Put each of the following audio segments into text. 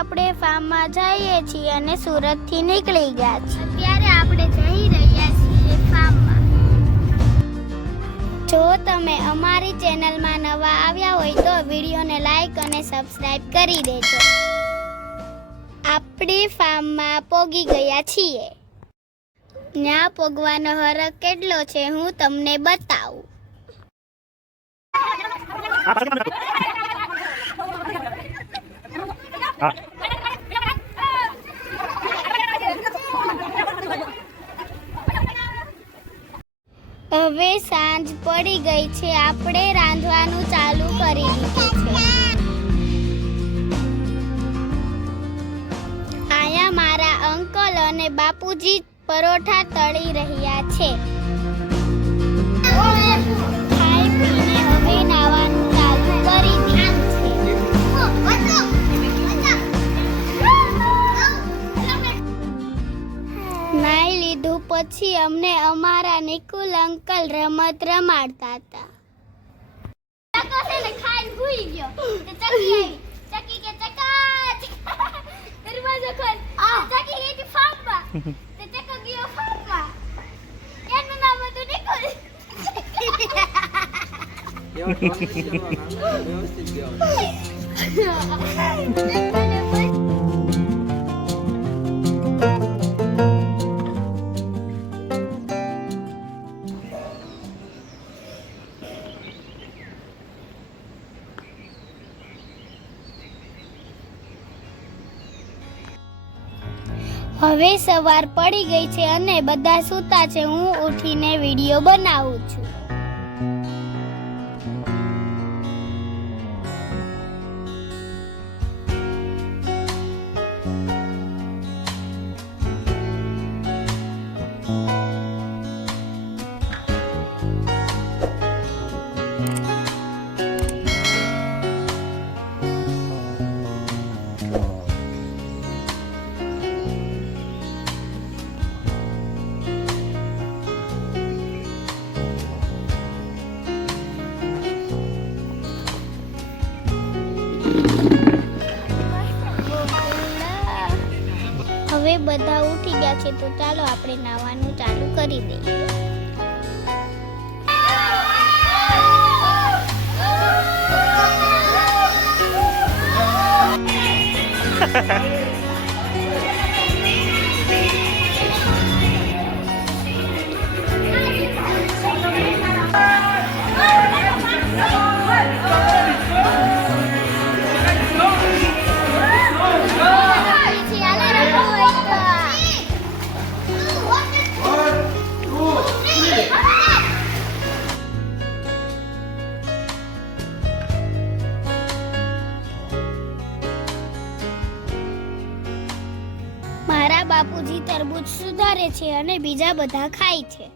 આપણે ફાર્મમાં જઈએ છીએ અને સુરતથી નીકળી ગયા છીએ. અત્યારે આપણે જઈ રહ્યા છીએ ફાર્મમાં. જો તમે અમારી ચેનલમાં નવા આવ્યા હોય તો વિડીયોને લાઈક અને સબસ્ક્રાઇબ કરી દેજો. આપણી ફાર્મમાં પોગી ગયા છીએ. ત્યાં પોગવાનો હરખ કેટલો છે હું તમને બતાવું. હવે સાંજ પડી ગઈ છે. આપણે રાંધવાનું ચાલુ કરી દીધું છે. અહીંયા મારા અંકલ અને બાપુજી પરોઠા તળી રહ્યા છે. ખાઈ પીને હવે નાવાનું ચાલુ કરી દીધું છે. નાઈ લીધું પછી અમને અમારા નિકુલ અંકલ રમત રમાડતા હતા. ખાઈને ભૂલી ગયો. ચકી કે ચકા દરવાજો ખોલ. ચકી ગઈ ફાર્મમાં. તે ચકો ગયો ફાર્મમાં. એનું નામ હતું નિકુલ. વ્યવસ્થિત ગયો. હવે સવાર પડી ગઈ છે અને બધા સૂતા છે. હું ઉઠીને વિડીયો બનાવું છું. હવે બધા ઉઠી ગયા છે તો ચાલો આપણે નાવાનું ચાલુ કરી દઈએ. મારા બાપુજી તરબૂચ સુધારે છે અને બીજા બધા ખાય છે.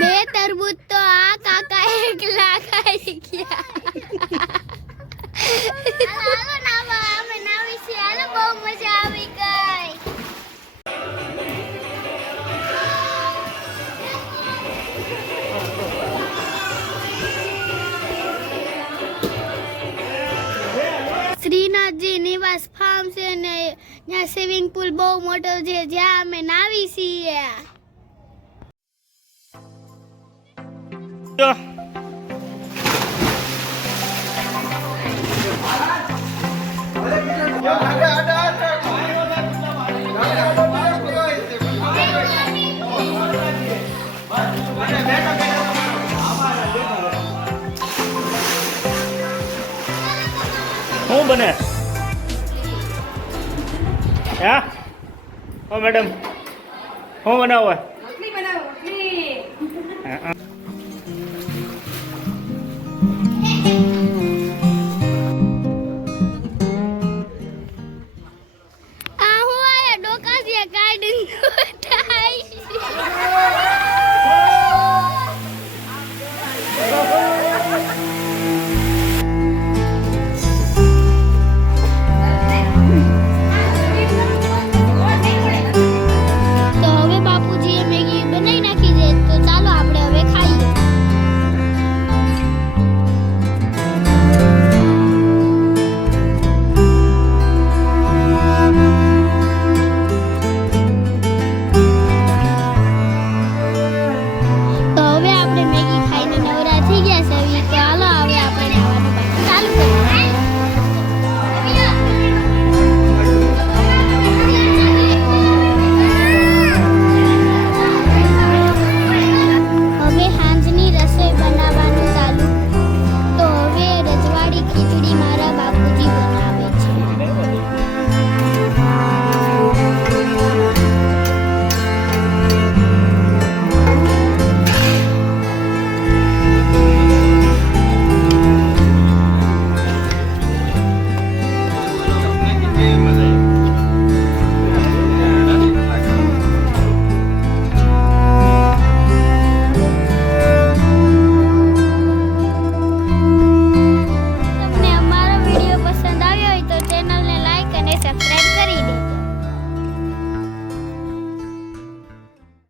બે તરબૂચ તો આ કાકા એકલા ખાઈ ગયા. બહુ મજા આવી ગઈ. શ્રીનાથજી નિવાસ ફાર્મ છે ને ત્યાં સ્વિમિંગ પુલ બહુ મોટો છે જ્યાં અમે નાવી છીએ. શું બને? હા ઓ મેડમ શું બનાવો? રોટલી બનાવો. રોટલી.